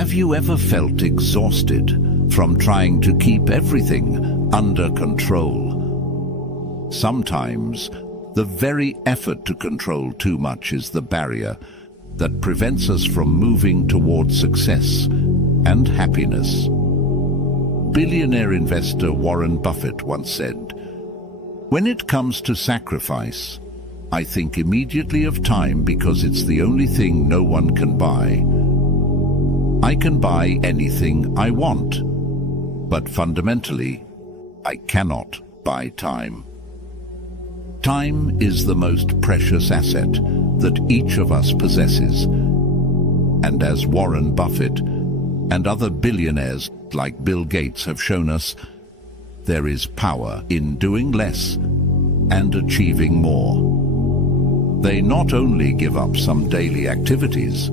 Have you ever felt exhausted from trying to keep everything under control? Sometimes, the very effort to control too much is the barrier that prevents us from moving towards success and happiness. Billionaire investor Warren Buffett once said, "When it comes to sacrifice, I think immediately of time because it's the only thing no one can buy. I can buy anything I want, but fundamentally, I cannot buy time." Time is the most precious asset that each of us possesses. And as Warren Buffett and other billionaires like Bill Gates have shown us, there is power in doing less and achieving more. They not only give up some daily activities,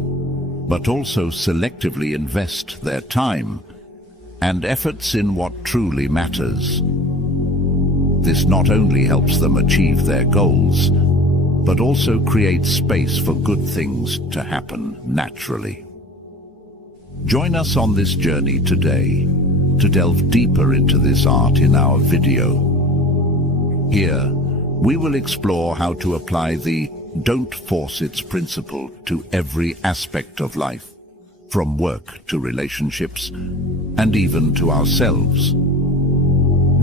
but also selectively invest their time and efforts in what truly matters. This not only helps them achieve their goals, but also creates space for good things to happen naturally. Join us on this journey today to delve deeper into this art in our video. Here, we will explore how to apply the "don't force its" principle to every aspect of life, from work to relationships, and even to ourselves.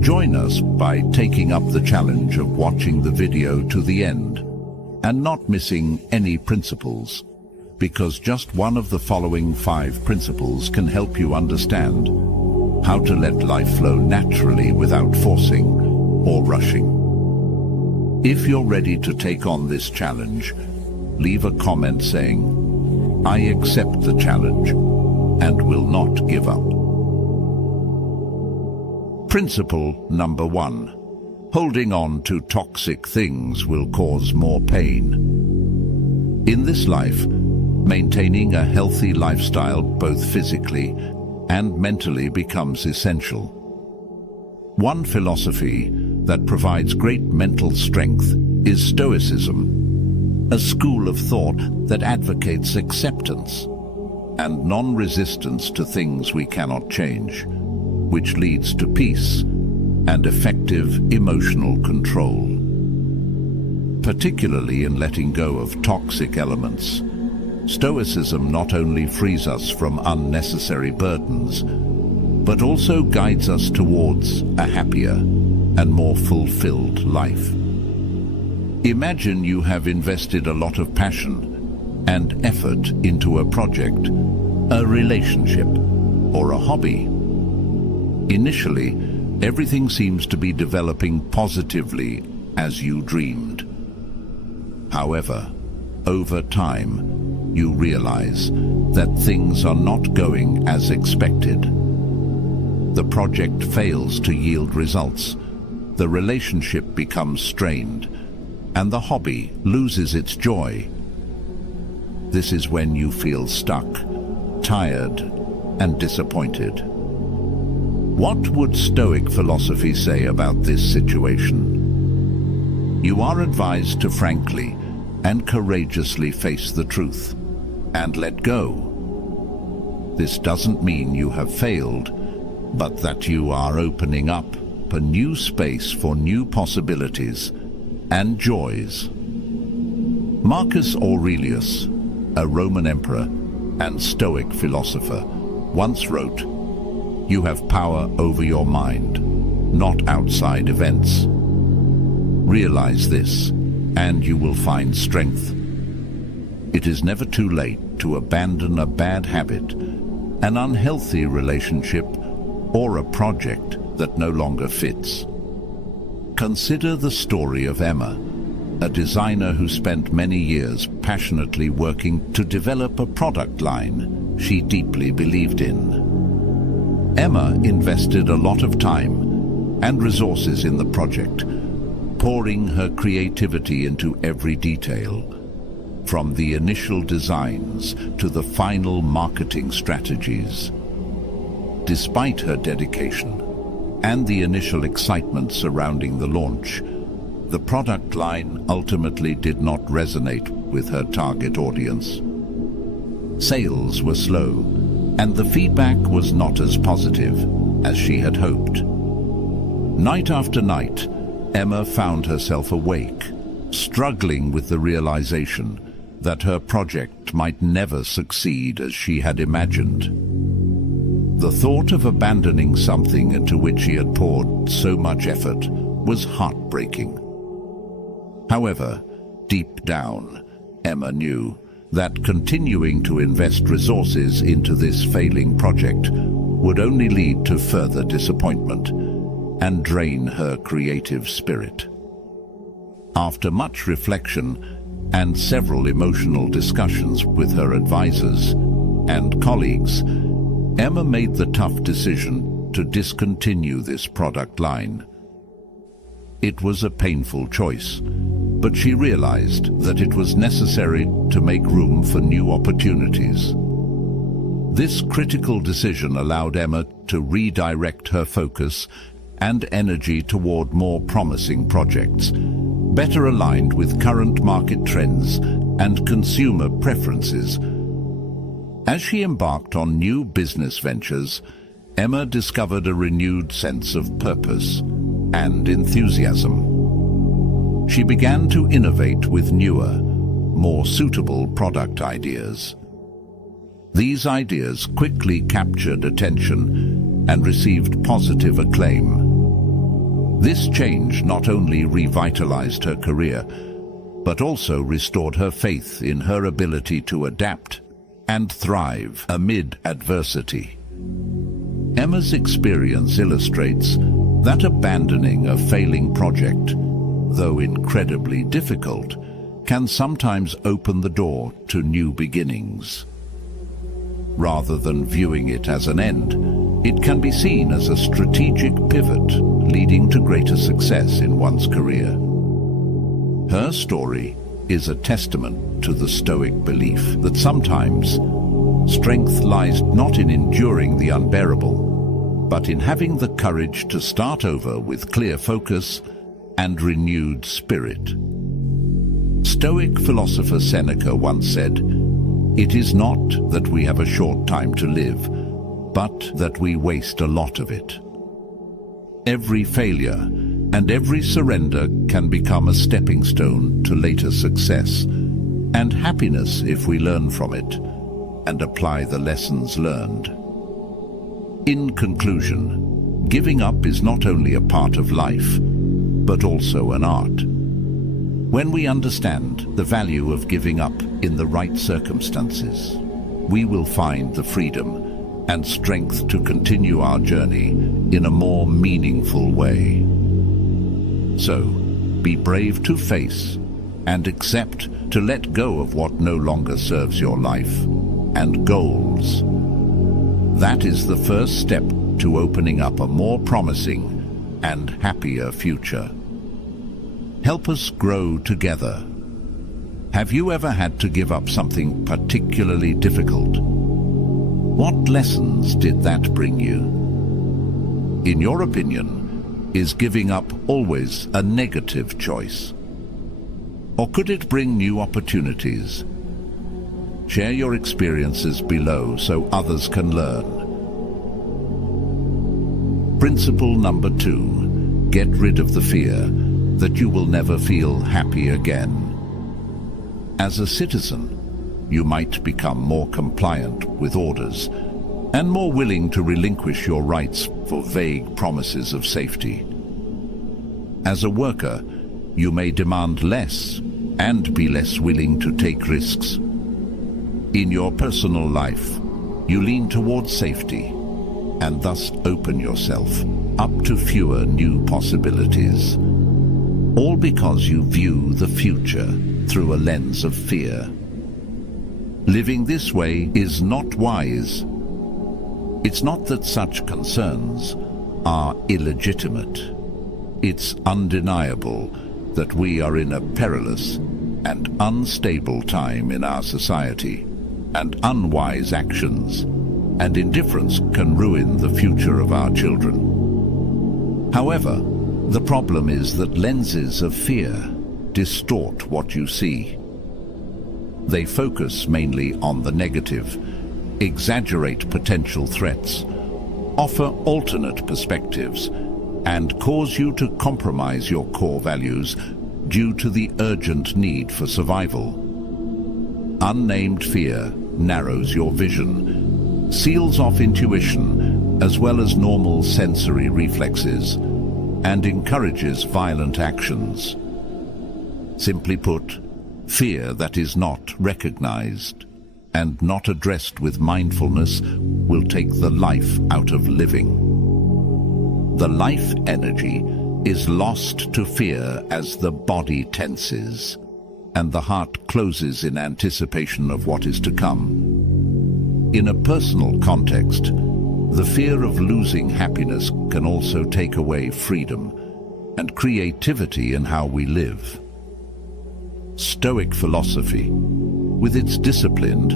Join us by taking up the challenge of watching the video to the end and not missing any principles, because just one of the following 5 principles can help you understand how to let life flow naturally without forcing or rushing. If you're ready to take on this challenge, leave a comment saying, "I accept the challenge and will not give up." Principle number 1. Holding on to toxic things will cause more pain. In this life, maintaining a healthy lifestyle both physically and mentally becomes essential. One philosophy that provides great mental strength is Stoicism, a school of thought that advocates acceptance and non-resistance to things we cannot change, which leads to peace and effective emotional control. Particularly in letting go of toxic elements, Stoicism not only frees us from unnecessary burdens, but also guides us towards a happier and more fulfilled life. Imagine you have invested a lot of passion and effort into a project, a relationship, or a hobby. Initially, everything seems to be developing positively as you dreamed. However, over time, you realize that things are not going as expected. The project fails to yield results, the relationship becomes strained, and the hobby loses its joy. This is when you feel stuck, tired, and disappointed. What would Stoic philosophy say about this situation? You are advised to frankly and courageously face the truth and let go. This doesn't mean you have failed, but that you are opening up a new space for new possibilities and joys. Marcus Aurelius, a Roman emperor and Stoic philosopher, once wrote, "You have power over your mind, not outside events. Realize this, and you will find strength. It is never too late to abandon a bad habit, an unhealthy relationship, or a project that no longer fits." Consider the story of Emma, a designer who spent many years passionately working to develop a product line she deeply believed in. Emma invested a lot of time and resources in the project, pouring her creativity into every detail, from the initial designs to the final marketing strategies. Despite her dedication and the initial excitement surrounding the launch, the product line ultimately did not resonate with her target audience. Sales were slow, and the feedback was not as positive as she had hoped. Night after night, Emma found herself awake, struggling with the realization that her project might never succeed as she had imagined. The thought of abandoning something into which she had poured so much effort was heartbreaking. However, deep down, Emma knew that continuing to invest resources into this failing project would only lead to further disappointment and drain her creative spirit. After much reflection and several emotional discussions with her advisors and colleagues, Emma made the tough decision to discontinue this product line. It was a painful choice, but she realized that it was necessary to make room for new opportunities. This critical decision allowed Emma to redirect her focus and energy toward more promising projects, better aligned with current market trends and consumer preferences. As she embarked on new business ventures, Emma discovered a renewed sense of purpose and enthusiasm. She began to innovate with newer, more suitable product ideas. These ideas quickly captured attention and received positive acclaim. This change not only revitalized her career, but also restored her faith in her ability to adapt and thrive amid adversity. Emma's experience illustrates that abandoning a failing project, though incredibly difficult, can sometimes open the door to new beginnings. Rather than viewing it as an end, it can be seen as a strategic pivot leading to greater success in one's career. Her story is a testament to the Stoic belief that sometimes strength lies not in enduring the unbearable, but in having the courage to start over with clear focus and renewed spirit. Stoic philosopher Seneca once said, "It is not that we have a short time to live, but that we waste a lot of it." Every failure and every surrender can become a stepping stone to later success and happiness if we learn from it and apply the lessons learned. In conclusion, giving up is not only a part of life, but also an art. When we understand the value of giving up in the right circumstances, we will find the freedom and strength to continue our journey in a more meaningful way. So, be brave to face and accept to let go of what no longer serves your life and goals. That is the first step to opening up a more promising and happier future. Help us grow together. Have you ever had to give up something particularly difficult? What lessons did that bring you? In your opinion, is giving up always a negative choice? Or could it bring new opportunities? Share your experiences below so others can learn. Principle number 2, get rid of the fear that you will never feel happy again. As a citizen, you might become more compliant with orders and more willing to relinquish your rights for vague promises of safety. As a worker, you may demand less and be less willing to take risks. In your personal life, you lean towards safety and thus open yourself up to fewer new possibilities, all because you view the future through a lens of fear. Living this way is not wise. It's not that such concerns are illegitimate. It's undeniable that we are in a perilous and unstable time in our society, and unwise actions and indifference can ruin the future of our children. However, the problem is that lenses of fear distort what you see. They focus mainly on the negative exaggerate potential threats, offer alternate perspectives, and cause you to compromise your core values due to the urgent need for survival. Unnamed fear narrows your vision, seals off intuition as well as normal sensory reflexes, and encourages violent actions. Simply put, fear that is not recognized and not addressed with mindfulness will take the life out of living. The life energy is lost to fear as the body tenses and the heart closes in anticipation of what is to come. In a personal context, the fear of losing happiness can also take away freedom and creativity in how we live. Stoic philosophy, with its disciplined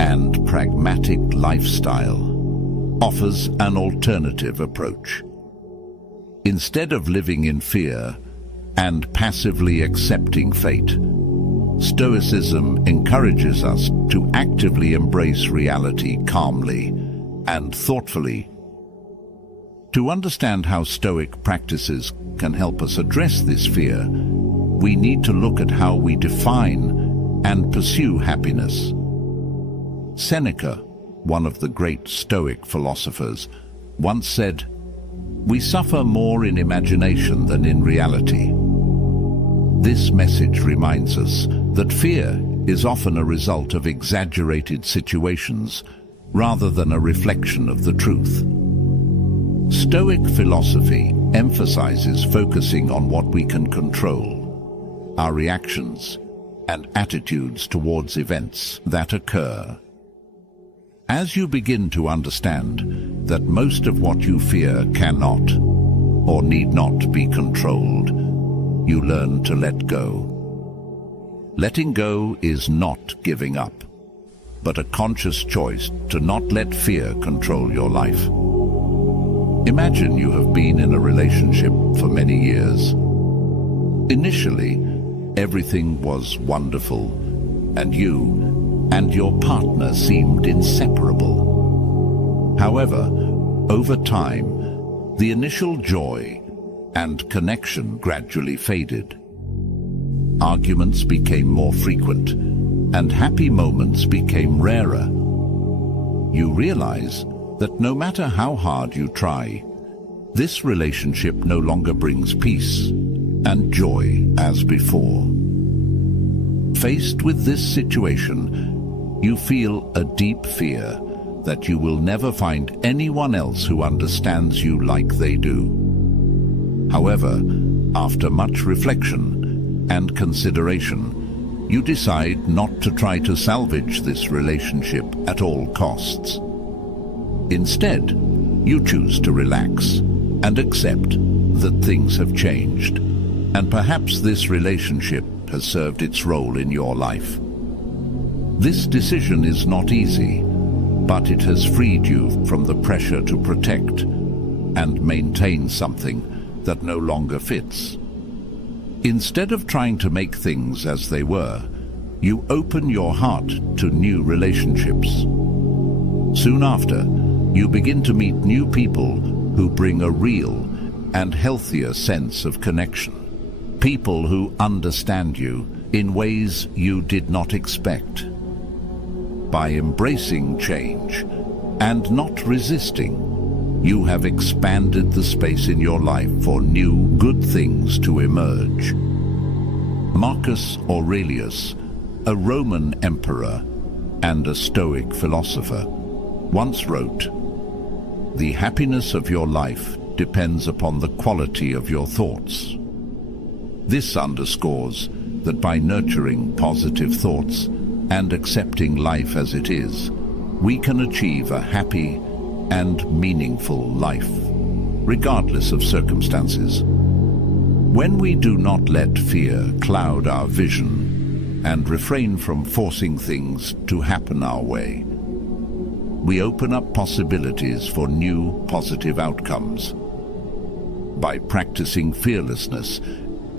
and pragmatic lifestyle, offers an alternative approach. Instead of living in fear and passively accepting fate, Stoicism encourages us to actively embrace reality calmly and thoughtfully. To understand how Stoic practices can help us address this fear, we need to look at how we define and pursue happiness. Seneca, one of the great Stoic philosophers, once said, "We suffer more in imagination than in reality." This message reminds us that fear is often a result of exaggerated situations rather than a reflection of the truth. Stoic philosophy emphasizes focusing on what we can control, our reactions and attitudes towards events that occur. As you begin to understand that most of what you fear cannot or need not be controlled, you learn to let go. Letting go is not giving up, but a conscious choice to not let fear control your life. Imagine you have been in a relationship for many years. Initially, everything was wonderful, and you and your partner seemed inseparable. However, over time, the initial joy and connection gradually faded. Arguments became more frequent, and happy moments became rarer. You realize that no matter how hard you try, this relationship no longer brings peace and joy as before. Faced with this situation, you feel a deep fear that you will never find anyone else who understands you like they do. However, after much reflection and consideration, you decide not to try to salvage this relationship at all costs. Instead, you choose to relax and accept that things have changed, and perhaps this relationship has served its role in your life. This decision is not easy, but it has freed you from the pressure to protect and maintain something that no longer fits. Instead of trying to make things as they were, you open your heart to new relationships. Soon after, you begin to meet new people who bring a real and healthier sense of connection. People who understand you in ways you did not expect. By embracing change and not resisting, you have expanded the space in your life for new good things to emerge. Marcus Aurelius, a Roman emperor and a Stoic philosopher, once wrote, "The happiness of your life depends upon the quality of your thoughts." This underscores that by nurturing positive thoughts and accepting life as it is, we can achieve a happy and meaningful life, regardless of circumstances. When we do not let fear cloud our vision and refrain from forcing things to happen our way, we open up possibilities for new positive outcomes. By practicing fearlessness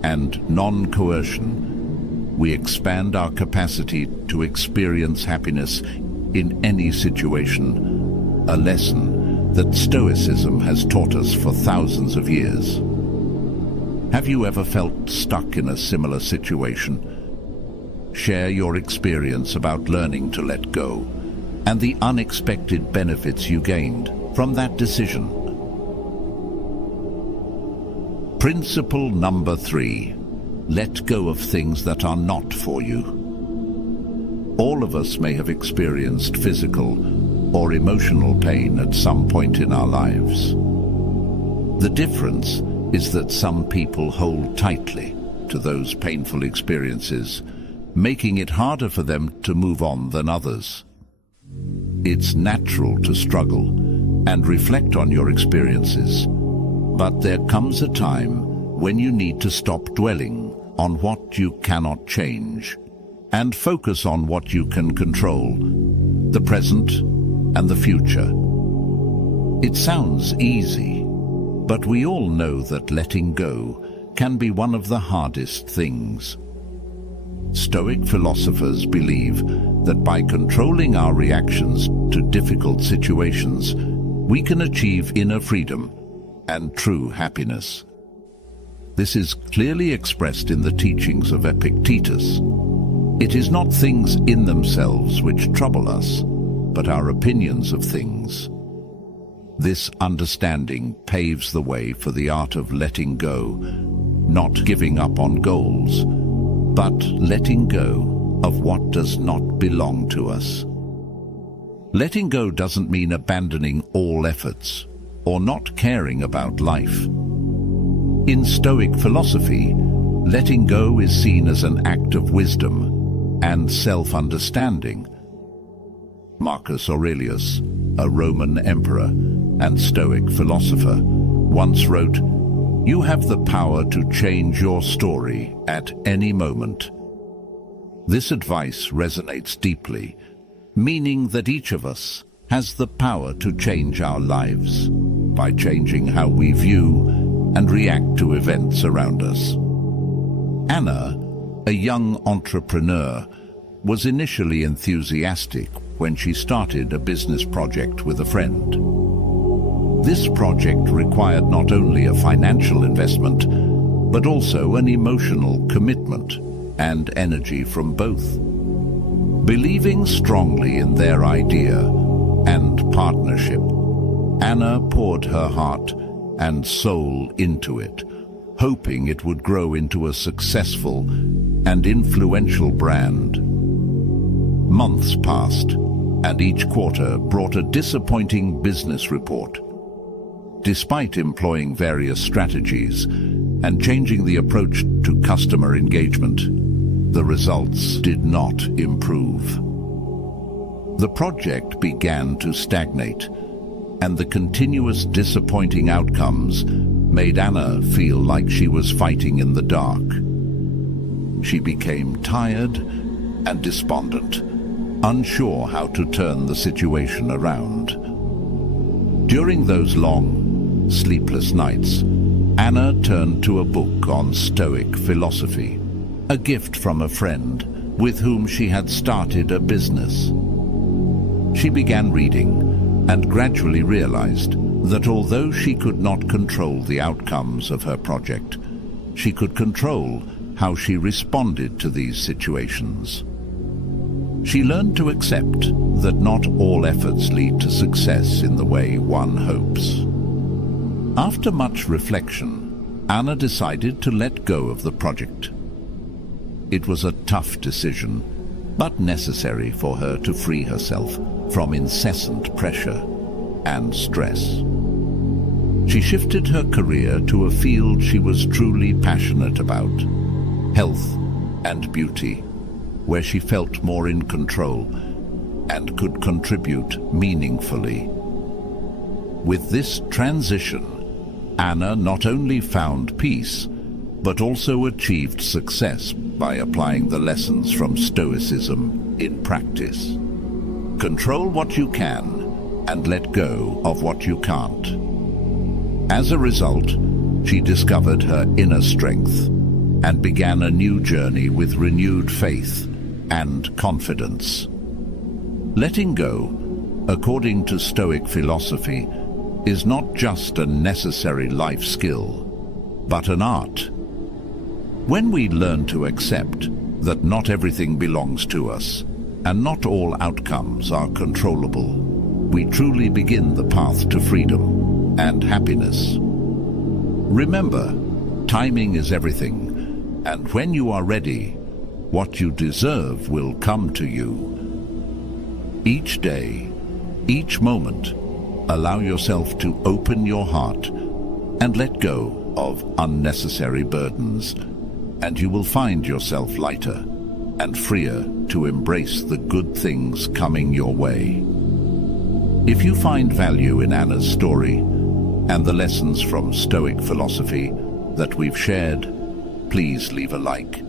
and non-coercion, we expand our capacity to experience happiness in any situation, a lesson that Stoicism has taught us for thousands of years. Have you ever felt stuck in a similar situation? Share your experience about learning to let go and the unexpected benefits you gained from that decision. Principle number 3. Let go of things that are not for you. All of us may have experienced physical or emotional pain at some point in our lives. The difference is that some people hold tightly to those painful experiences, making it harder for them to move on than others. It's natural to struggle and reflect on your experiences, but there comes a time when you need to stop dwelling on what you cannot change and focus on what you can control, the present and the future. It sounds easy, but we all know that letting go can be one of the hardest things. Stoic philosophers believe that by controlling our reactions to difficult situations, we can achieve inner freedom and true happiness. This is clearly expressed in the teachings of Epictetus. It is not things in themselves which trouble us, but our opinions of things. This understanding paves the way for the art of letting go, not giving up on goals, but letting go of what does not belong to us. Letting go doesn't mean abandoning all efforts or not caring about life. In Stoic philosophy, letting go is seen as an act of wisdom and self-understanding. Marcus Aurelius, a Roman emperor and Stoic philosopher, once wrote, "You have the power to change your story at any moment." This advice resonates deeply, meaning that each of us has the power to change our lives by changing how we view and react to events around us. Anna, a young entrepreneur, was initially enthusiastic when she started a business project with a friend. This project required not only a financial investment, but also an emotional commitment and energy from both. Believing strongly in their idea and partnership, Anna poured her heart and soul into it, hoping it would grow into a successful and influential brand. Months passed, and each quarter brought a disappointing business report. Despite employing various strategies and changing the approach to customer engagement, the results did not improve. The project began to stagnate, and the continuous disappointing outcomes made Anna feel like she was fighting in the dark. She became tired and despondent, unsure how to turn the situation around. During those long, sleepless nights, Anna turned to a book on Stoic philosophy, a gift from a friend with whom she had started a business. She began reading and gradually realized that although she could not control the outcomes of her project, she could control how she responded to these situations. She learned to accept that not all efforts lead to success in the way one hopes. After much reflection, Anna decided to let go of the project. It was a tough decision, but necessary for her to free herself from incessant pressure and stress. She shifted her career to a field she was truly passionate about, health and beauty, where she felt more in control and could contribute meaningfully. With this transition, Anna not only found peace, but also achieved success by applying the lessons from Stoicism in practice. Control what you can and let go of what you can't. As a result, she discovered her inner strength and began a new journey with renewed faith and confidence. Letting go, according to Stoic philosophy, is not just a necessary life skill, but an art. When we learn to accept that not everything belongs to us, and not all outcomes are controllable, we truly begin the path to freedom and happiness. Remember, timing is everything, and when you are ready, what you deserve will come to you. Each day, each moment, allow yourself to open your heart and let go of unnecessary burdens, and you will find yourself lighter and freer to embrace the good things coming your way. If you find value in Anna's story and the lessons from Stoic philosophy that we've shared, please leave a like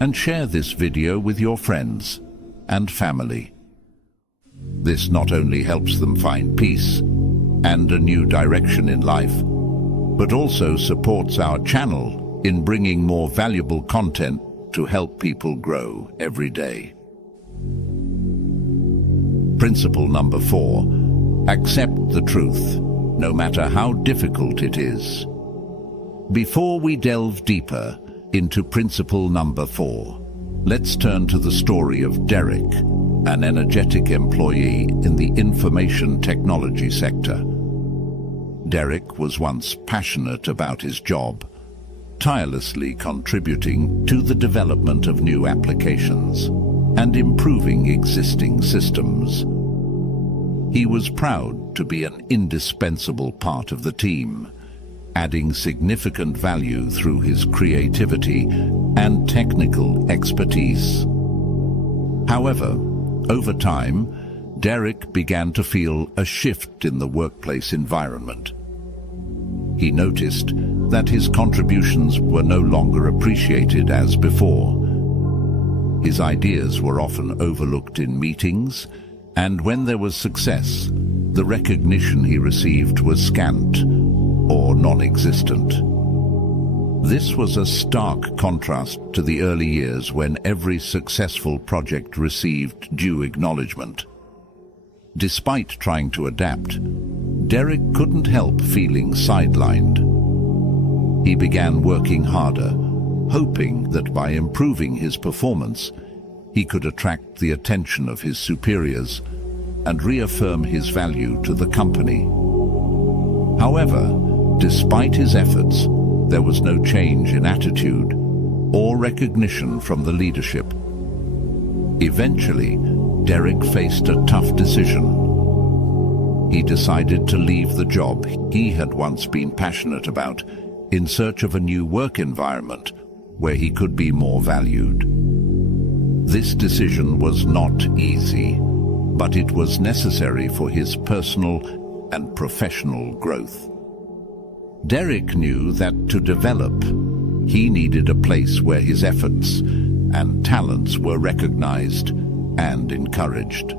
and share this video with your friends and family. This not only helps them find peace and a new direction in life, but also supports our channel in bringing more valuable content to help people grow every day. Principle number 4, accept the truth, no matter how difficult it is. Before we delve deeper into principle number 4, let's turn to the story of Derek, an energetic employee in the information technology sector. Derek was once passionate about his job, tirelessly contributing to the development of new applications and improving existing systems. He was proud to be an indispensable part of the team, adding significant value through his creativity and technical expertise. However, over time, Derek began to feel a shift in the workplace environment. He noticed that his contributions were no longer appreciated as before. His ideas were often overlooked in meetings, and when there was success, the recognition he received was scant or non-existent. This was a stark contrast to the early years when every successful project received due acknowledgement. Despite trying to adapt, Derek couldn't help feeling sidelined. He began working harder, hoping that by improving his performance, he could attract the attention of his superiors and reaffirm his value to the company. However, despite his efforts, there was no change in attitude or recognition from the leadership. Eventually, Derek faced a tough decision. He decided to leave the job he had once been passionate about in search of a new work environment where he could be more valued. This decision was not easy, but it was necessary for his personal and professional growth. Derek knew that to develop, he needed a place where his efforts and talents were recognized and encouraged.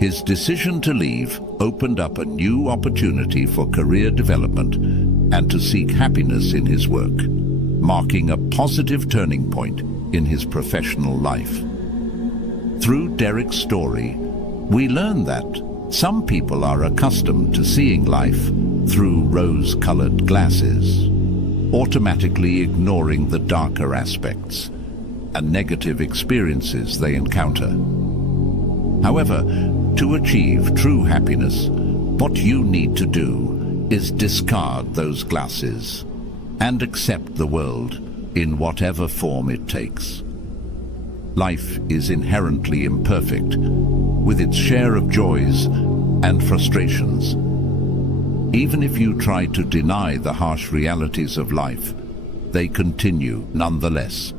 His decision to leave opened up a new opportunity for career development and to seek happiness in his work, marking a positive turning point in his professional life. Through Derek's story, we learn that some people are accustomed to seeing life through rose-colored glasses, automatically ignoring the darker aspects and negative experiences they encounter. However, to achieve true happiness, what you need to do is discard those glasses and accept the world in whatever form it takes. Life is inherently imperfect, with its share of joys and frustrations. Even if you try to deny the harsh realities of life, they continue nonetheless.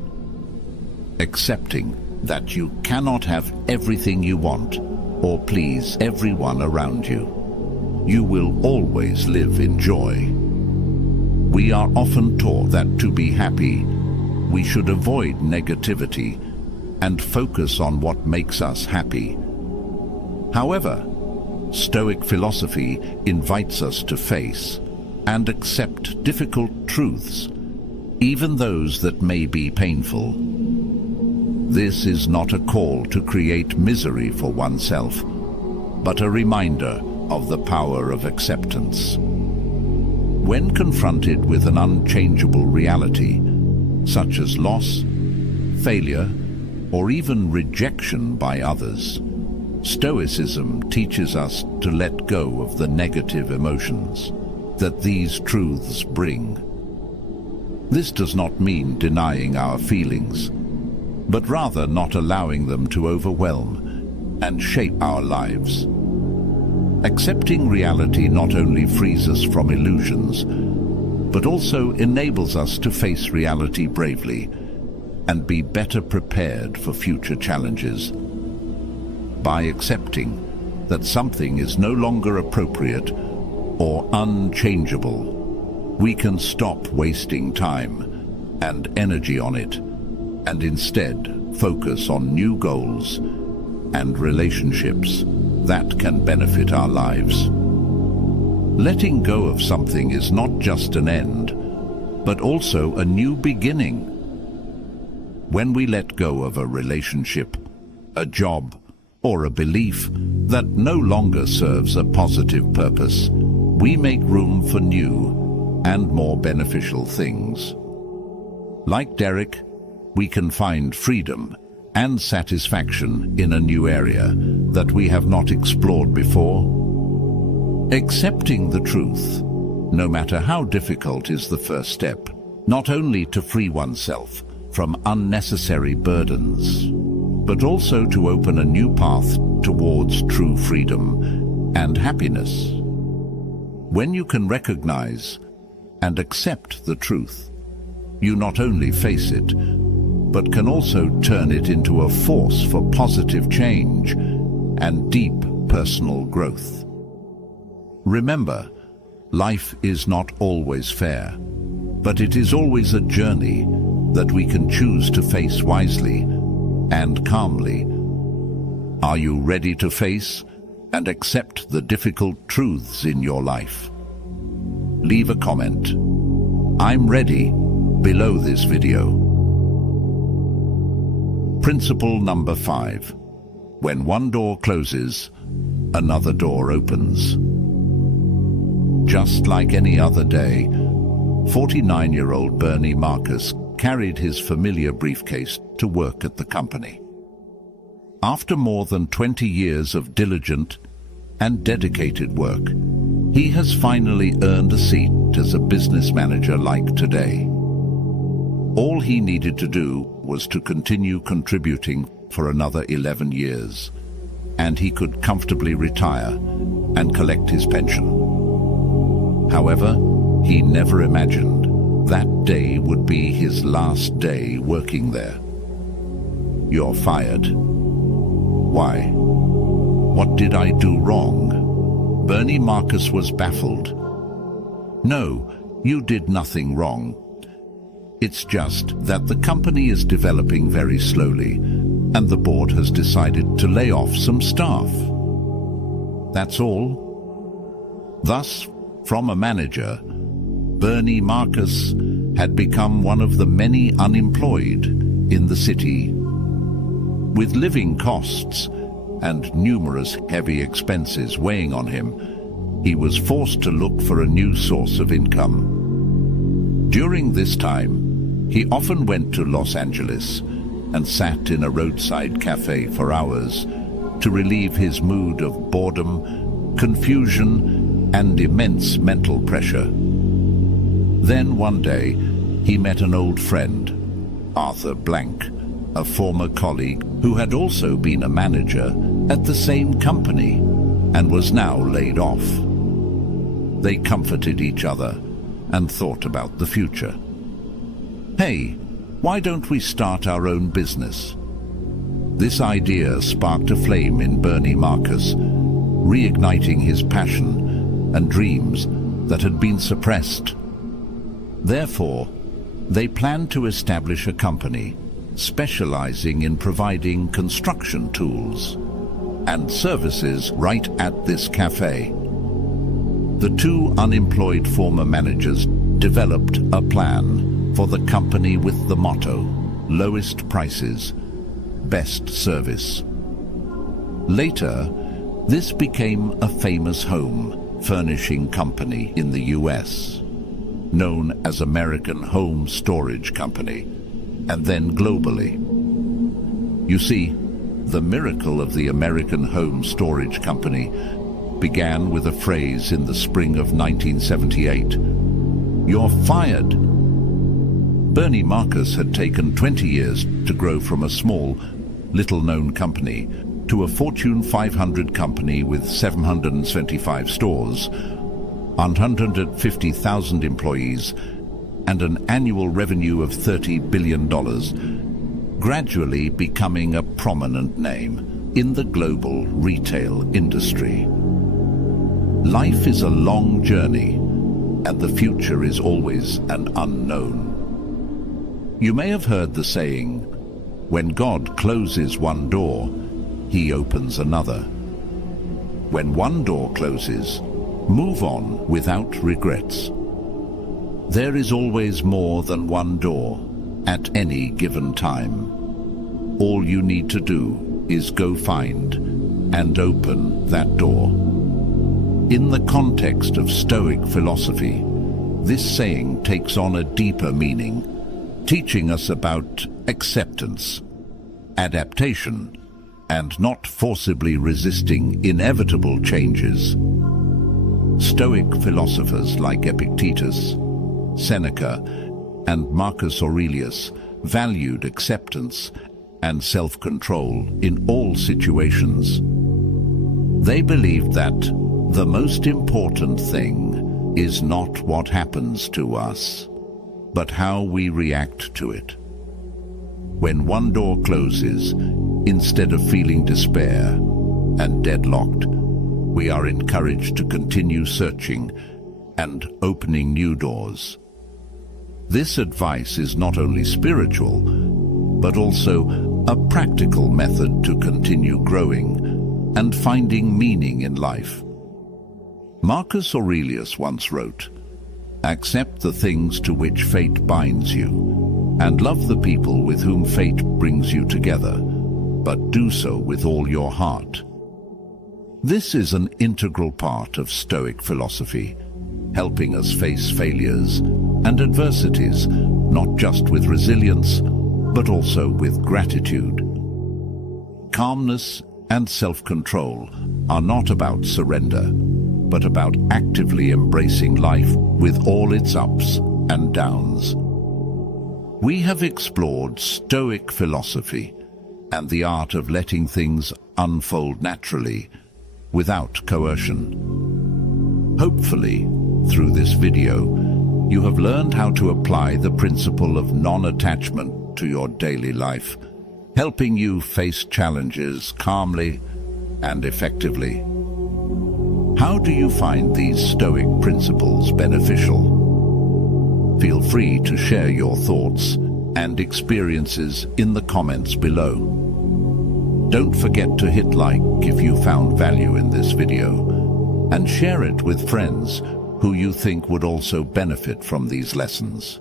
Accepting that you cannot have everything you want or please everyone around you, you will always live in joy. We are often taught that to be happy, we should avoid negativity and focus on what makes us happy. However, Stoic philosophy invites us to face and accept difficult truths, even those that may be painful. This is not a call to create misery for oneself, but a reminder of the power of acceptance. When confronted with an unchangeable reality, such as loss, failure, or even rejection by others, Stoicism teaches us to let go of the negative emotions that these truths bring. This does not mean denying our feelings, but rather not allowing them to overwhelm and shape our lives. Accepting reality not only frees us from illusions, but also enables us to face reality bravely and be better prepared for future challenges. By accepting that something is no longer appropriate or unchangeable, we can stop wasting time and energy on it and instead focus on new goals and relationships that can benefit our lives. Letting go of something is not just an end, but also a new beginning. When we let go of a relationship, a job, or a belief that no longer serves a positive purpose, we make room for new and more beneficial things. Like Derek, we can find freedom and satisfaction in a new area that we have not explored before. Accepting the truth, no matter how difficult, is the first step, not only to free oneself from unnecessary burdens, but also to open a new path towards true freedom and happiness. When you can recognize and accept the truth, you not only face it, but can also turn it into a force for positive change and deep personal growth. Remember, life is not always fair, but it is always a journey that we can choose to face wisely and calmly. Are you ready to face and accept the difficult truths in your life? Leave a comment. I'm ready below this video. Principle number 5. When one door closes, another door opens. Just like any other day, 49-year-old Bernie Marcus carried his familiar briefcase to work at the company. After more than 20 years of diligent and dedicated work, he has finally earned a seat as a business manager like today. All he needed to do was to continue contributing for another 11 years, and he could comfortably retire and collect his pension. However, he never imagined that day would be his last day working there. You're fired. Why? What did I do wrong? Bernie Marcus was baffled. No, you did nothing wrong. It's just that the company is developing very slowly, and the board has decided to lay off some staff. That's all. Thus, from a manager, Bernie Marcus had become one of the many unemployed in the city. With living costs and numerous heavy expenses weighing on him, he was forced to look for a new source of income. During this time, he often went to Los Angeles and sat in a roadside cafe for hours to relieve his mood of boredom, confusion, and immense mental pressure. Then one day, he met an old friend, Arthur Blank, a former colleague who had also been a manager at the same company and was now laid off. They comforted each other and thought about the future. Hey, why don't we start our own business? This idea sparked a flame in Bernie Marcus, reigniting his passion and dreams that had been suppressed. Therefore, they planned to establish a company specializing in providing construction tools and services right at this cafe. The two unemployed former managers developed a plan for the company with the motto, lowest prices, best service. Later, this became a famous home furnishing company in the US, known as American Home Storage Company, and then globally. You see, the miracle of the American Home Storage Company began with a phrase in the spring of 1978. "You're fired." Bernie Marcus had taken 20 years to grow from a small, little-known company to a Fortune 500 company with 725 stores, 150,000 employees, and an annual revenue of $30 billion, gradually becoming a prominent name in the global retail industry. Life is a long journey, and the future is always an unknown. You may have heard the saying, "When God closes one door, He opens another." When one door closes, move on without regrets. There is always more than one door at any given time. All you need to do is go find and open that door. In the context of Stoic philosophy, this saying takes on a deeper meaning, teaching us about acceptance, adaptation, and not forcibly resisting inevitable changes. Stoic philosophers like Epictetus, Seneca, and Marcus Aurelius valued acceptance and self-control in all situations. They believed that the most important thing is not what happens to us, but how we react to it. When one door closes, instead of feeling despair and deadlocked, we are encouraged to continue searching and opening new doors. This advice is not only spiritual, but also a practical method to continue growing and finding meaning in life. Marcus Aurelius once wrote, "Accept the things to which fate binds you, and love the people with whom fate brings you together, but do so with all your heart." This is an integral part of Stoic philosophy, helping us face failures and adversities, not just with resilience, but also with gratitude. Calmness and self-control are not about surrender, but about actively embracing life with all its ups and downs. We have explored Stoic philosophy and the art of letting things unfold naturally, without coercion. Hopefully, through this video, you have learned how to apply the principle of non-attachment to your daily life, helping you face challenges calmly and effectively. How do you find these Stoic principles beneficial? Feel free to share your thoughts and experiences in the comments below. Don't forget to hit like if you found value in this video, and share it with friends who you think would also benefit from these lessons.